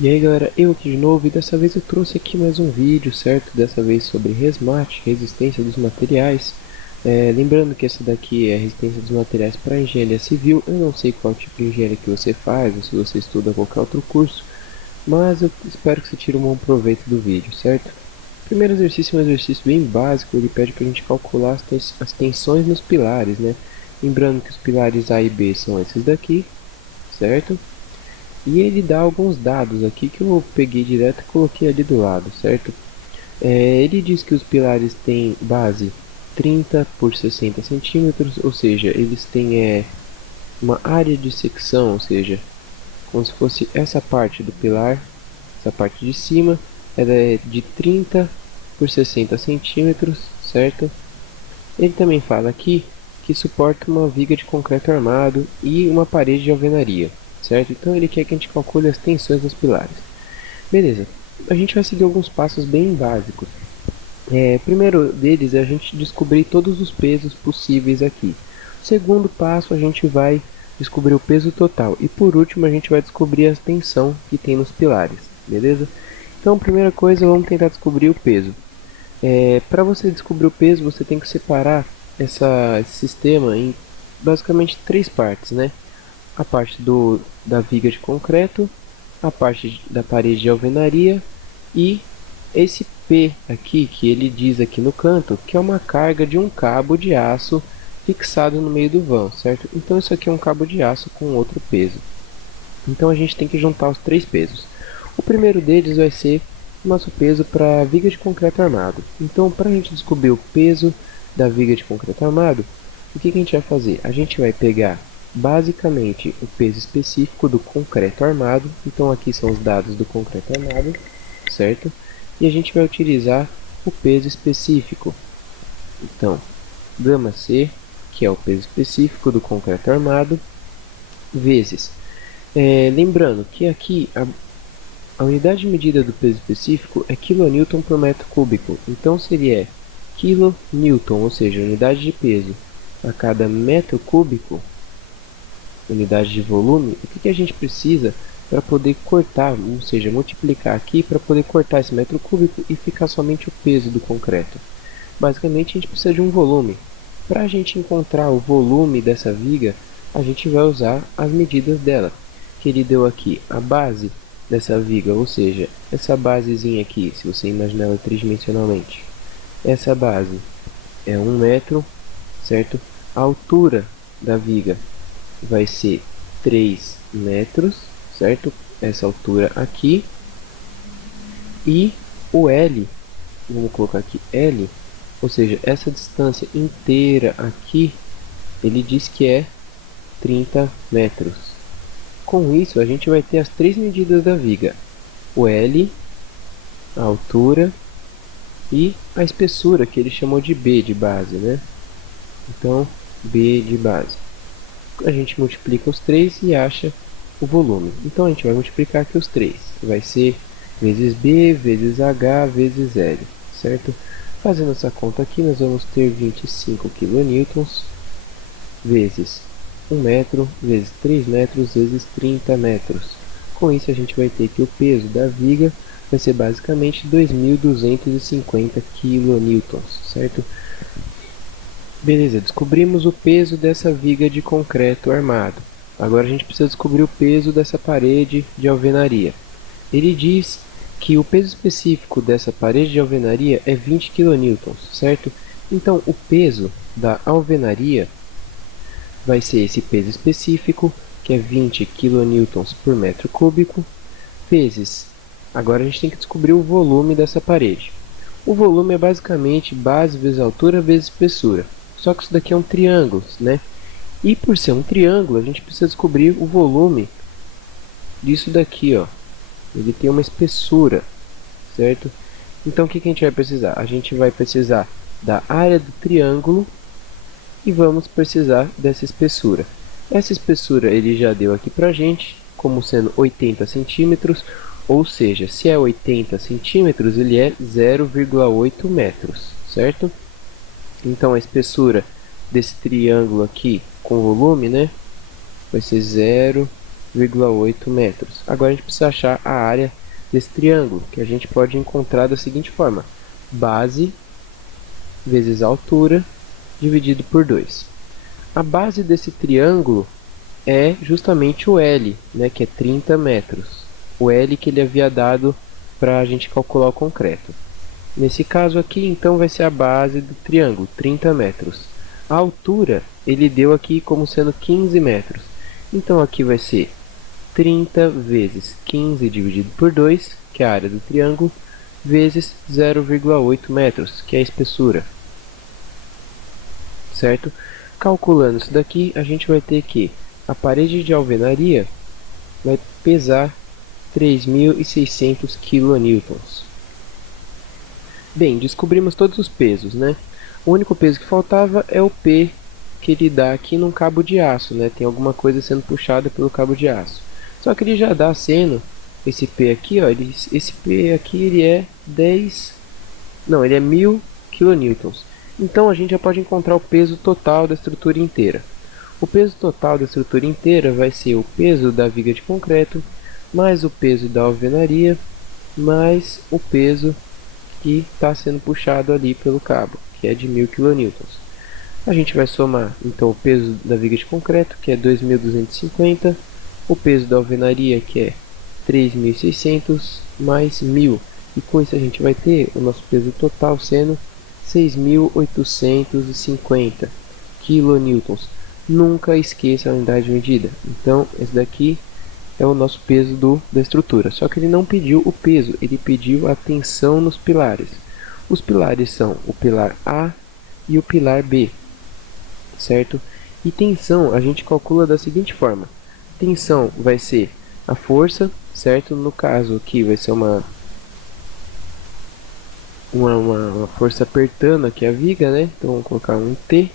E aí galera, eu aqui de novo e dessa vez eu trouxe aqui mais um vídeo, certo? Dessa vez sobre resmate, resistência dos materiais. Lembrando que essa daqui é a resistência dos materiais para engenharia civil. Eu não sei qual tipo de engenharia que você faz, ou se você estuda qualquer outro curso, mas eu espero que você tire um bom proveito do vídeo, certo? O primeiro exercício é um exercício bem básico, ele pede para a gente calcular as tensões nos pilares, né? Lembrando que os pilares A e B são esses daqui, certo? E ele dá alguns dados aqui que eu peguei direto e coloquei ali do lado, certo? Ele diz que os pilares têm base 30 por 60 centímetros, ou seja, eles têm uma área de secção, ou seja, como se fosse essa parte do pilar, essa parte de cima, ela é de 30 por 60 centímetros, certo? Ele também fala aqui que suporta uma viga de concreto armado e uma parede de alvenaria, certo? Então ele quer que a gente calcule as tensões dos pilares. Beleza, a gente vai seguir alguns passos bem básicos. Primeiro deles é a gente descobrir todos os pesos possíveis aqui. Segundo passo, a gente vai descobrir o peso total. E por último, a gente vai descobrir a tensão que tem nos pilares, beleza? Então, primeira coisa, vamos tentar descobrir o peso. Para você descobrir o peso, você tem que separar esse sistema em basicamente três partes, né? A parte da viga de concreto, a parte da parede de alvenaria e esse P aqui, que ele diz aqui no canto, que é uma carga de um cabo de aço fixado no meio do vão, certo? Então isso aqui é um cabo de aço com outro peso. Então a gente tem que juntar os três pesos. O primeiro deles vai ser o nosso peso para a viga de concreto armado. Então, para a gente descobrir o peso da viga de concreto armado, o que a gente vai fazer? A gente vai pegar basicamente o peso específico do concreto armado. Então aqui são os dados do concreto armado, certo? E a gente vai utilizar o peso específico. Então, gama C, que é o peso específico do concreto armado, vezes. Lembrando que aqui a unidade de medida do peso específico é kN por metro cúbico. Então seria kN, ou seja, unidade de peso a cada metro cúbico, unidade de volume. O que a gente precisa para poder cortar, ou seja, multiplicar aqui para poder cortar esse metro cúbico e ficar somente o peso do concreto? Basicamente a gente precisa de um volume. Para a gente encontrar o volume dessa viga, a gente vai usar as medidas dela, que ele deu aqui a base dessa viga, ou seja, essa basezinha aqui, se você imaginar ela tridimensionalmente, essa base é 1 metro, certo? A altura da viga vai ser 3 metros, certo? Essa altura aqui. E o L, vamos colocar aqui L, ou seja, essa distância inteira aqui, ele diz que é 30 metros. Com isso, a gente vai ter as três medidas da viga: o L, a altura e a espessura, que ele chamou de B de base, né? Então, B de base. A gente multiplica os três e acha o volume. Então, a gente vai multiplicar aqui os três. Vai ser vezes B, vezes H, vezes L, certo? Fazendo essa conta aqui, nós vamos ter 25 kN vezes 1 metro, vezes 3 metros, vezes 30 metros. Com isso, a gente vai ter que o peso da viga vai ser basicamente 2.250 kN, certo? Beleza, descobrimos o peso dessa viga de concreto armado. Agora a gente precisa descobrir o peso dessa parede de alvenaria. Ele diz que o peso específico dessa parede de alvenaria é 20 kN, certo? Então o peso da alvenaria vai ser esse peso específico, que é 20 kN por metro cúbico, vezes. Agora a gente tem que descobrir o volume dessa parede. O volume é basicamente base vezes altura vezes espessura. Só que isso daqui é um triângulo, né? E por ser um triângulo, a gente precisa descobrir o volume disso daqui, ó. Ele tem uma espessura, certo? Então o que a gente vai precisar? A gente vai precisar da área do triângulo e vamos precisar dessa espessura. Essa espessura ele já deu aqui pra gente como sendo 80 centímetros, ou seja, se é 80 centímetros, ele é 0,8 metros, certo? Então a espessura desse triângulo aqui com volume, né, vai ser 0,8 0,8 metros. Agora a gente precisa achar a área desse triângulo, que a gente pode encontrar da seguinte forma: base vezes altura dividido por 2. A base desse triângulo é justamente o L, né, que é 30 metros. O L que ele havia dado para a gente calcular o concreto. Nesse caso aqui, então, vai ser a base do triângulo, 30 metros. A altura, ele deu aqui como sendo 15 metros. Então, aqui vai ser 30 vezes 15 dividido por 2, que é a área do triângulo, vezes 0,8 metros, que é a espessura. Certo? Calculando isso daqui, a gente vai ter que a parede de alvenaria vai pesar 3.600 kN. Bem, descobrimos todos os pesos, né? O único peso que faltava é o P que ele dá aqui num cabo de aço, né? Tem alguma coisa sendo puxada pelo cabo de aço. Só que ele já dá sendo esse P aqui, ó, esse P aqui ele é 1.000 kN. Então a gente já pode encontrar o peso total da estrutura inteira. O peso total da estrutura inteira vai ser o peso da viga de concreto, mais o peso da alvenaria, mais o peso que está sendo puxado ali pelo cabo, que é de 1.000 kN. A gente vai somar então o peso da viga de concreto, que é 2.250, o peso da alvenaria, que é 3.600, mais 1.000. E com isso a gente vai ter o nosso peso total sendo 6.850 kN. Nunca esqueça a unidade de medida. Então, esse daqui é o nosso peso da estrutura. Só que ele não pediu o peso, ele pediu a tensão nos pilares. Os pilares são o pilar A e o pilar B, certo? E tensão a gente calcula da seguinte forma: tensão vai ser a força, certo? No caso aqui vai ser uma força apertando aqui a viga, né? Então vamos colocar um T.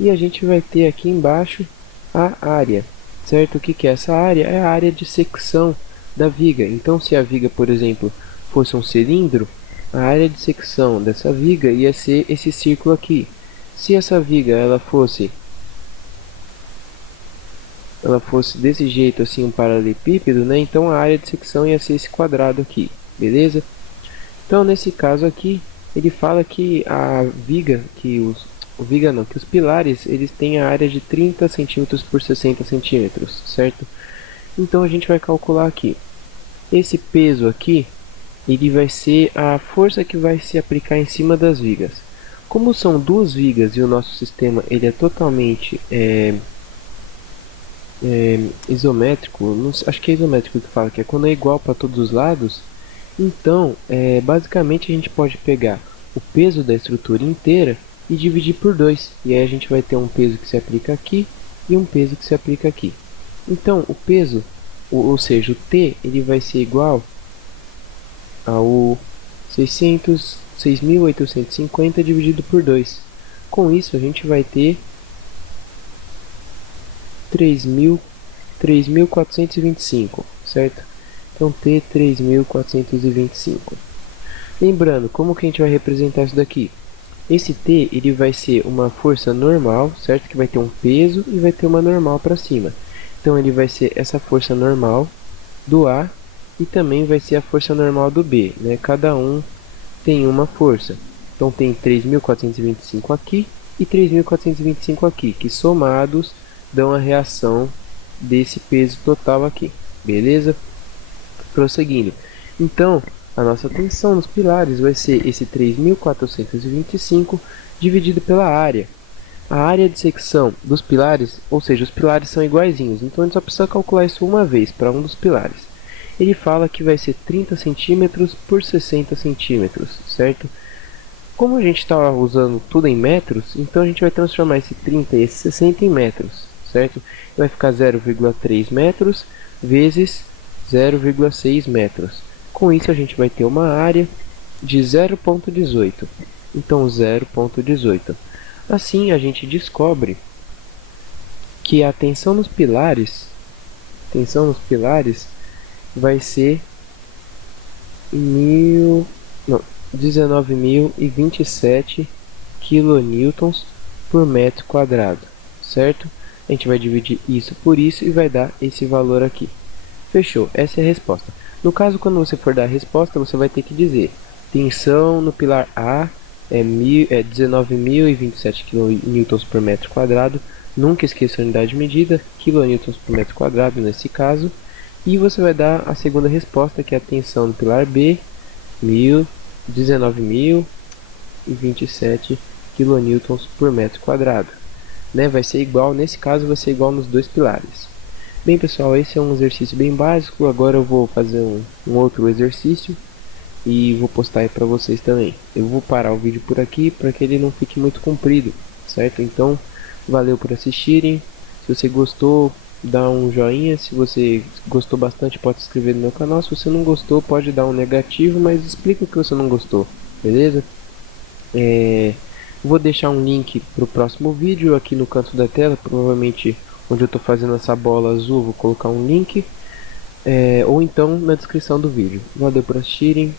E a gente vai ter aqui embaixo a área. Certo? O que é essa área? É a área de secção da viga. Então, se a viga, por exemplo, fosse um cilindro, a área de secção dessa viga ia ser esse círculo aqui. Se essa viga ela fosse desse jeito, assim, um paralelepípedo, né? Então a área de secção ia ser esse quadrado aqui, beleza? Então, nesse caso aqui, ele fala que a viga, que os pilares, eles têm a área de 30 centímetros por 60 centímetros, certo? Então a gente vai calcular aqui. Esse peso aqui, ele vai ser a força que vai se aplicar em cima das vigas. Como são duas vigas e o nosso sistema ele é totalmente isométrico, não, acho que é isométrico que fala, que é quando é igual para todos os lados. Então, basicamente a gente pode pegar o peso da estrutura inteira e dividir por 2. E aí a gente vai ter um peso que se aplica aqui e um peso que se aplica aqui. Então, o peso, ou seja, o T, ele vai ser igual ao 6.850 dividido por 2. Com isso, a gente vai ter 3.425, certo? Então, T 3.425. Lembrando, como que a gente vai representar isso daqui? Esse T ele vai ser uma força normal, certo? Que vai ter um peso e vai ter uma normal para cima. Então ele vai ser essa força normal do A e também vai ser a força normal do B, né? Cada um tem uma força. Então tem 3.425 aqui e 3.425 aqui, que somados dão a reação desse peso total aqui, beleza? Prosseguindo. Então, a nossa tensão nos pilares vai ser esse 3.425 dividido pela área. A área de secção dos pilares, ou seja, os pilares são iguaizinhos, então a gente só precisa calcular isso uma vez para um dos pilares. Ele fala que vai ser 30 centímetros por 60 centímetros, certo? Como a gente está usando tudo em metros, então a gente vai transformar esse 30 e esse 60 em metros, certo? Vai ficar 0,3 metros vezes 0,6 metros. Com isso a gente vai ter uma área de 0,18. Então 0,18. Assim a gente descobre que a tensão nos pilares vai ser 19.027 kN por metro quadrado, certo? A gente vai dividir isso por isso e vai dar esse valor aqui. Fechou, essa é a resposta. No caso, quando você for dar a resposta, você vai ter que dizer: tensão no pilar A é 19.027 kN por metro quadrado. Nunca esqueça a unidade de medida, kN por metro quadrado nesse caso. E você vai dar a segunda resposta, que é a tensão no pilar B, 19.027 kN por metro quadrado. Né? Vai ser igual, nesse caso vai ser igual nos dois pilares. Bem pessoal, esse é um exercício bem básico. Agora eu vou fazer um outro exercício e vou postar aí para vocês também. Eu vou parar o vídeo por aqui para que ele não fique muito comprido, certo? Então, valeu por assistirem. Se você gostou, dá um joinha. Se você gostou bastante, pode se inscrever no meu canal. Se você não gostou, pode dar um negativo, mas explica o que você não gostou, beleza? Vou deixar um link para o próximo vídeo aqui no canto da tela, provavelmente onde eu estou fazendo essa bola azul, vou colocar um link, ou então na descrição do vídeo. Valeu por assistirem.